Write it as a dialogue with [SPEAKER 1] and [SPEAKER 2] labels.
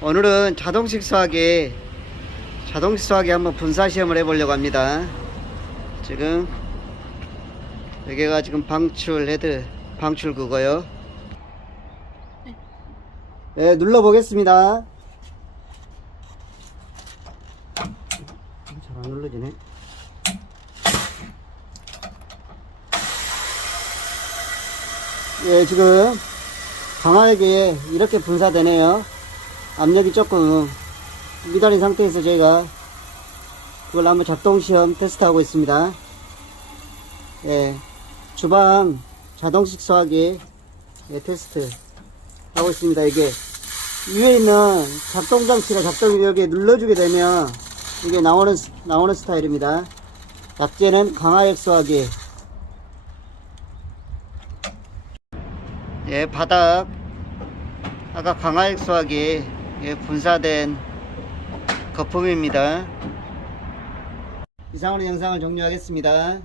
[SPEAKER 1] 오늘은 자동식 수화기 자동식 수화기 한번 분사 시험을 해보려고 합니다. 지금 여기가 지금 방출 헤드 방출 그거요. 네, 눌러 보겠습니다. 잘 안 눌러지네. 예, 지금 강하게 이렇게 분사되네요. 압력이 조금 미달린 상태에서 저희가 그걸 한번 작동 시험 테스트하고 있습니다. 예, 주방 자동식 수화기 예, 테스트 하고 있습니다. 이게 위에 있는 작동 장치가 작동이 여기에 눌러주게 되면 이게 나오는 스- 나오는 스타일입니다. 약재는 강화액 수화기. 예, 바닥 아까 강화액 수화기 예, 분사된 거품입니다. 이상으로 영상을 종료하겠습니다.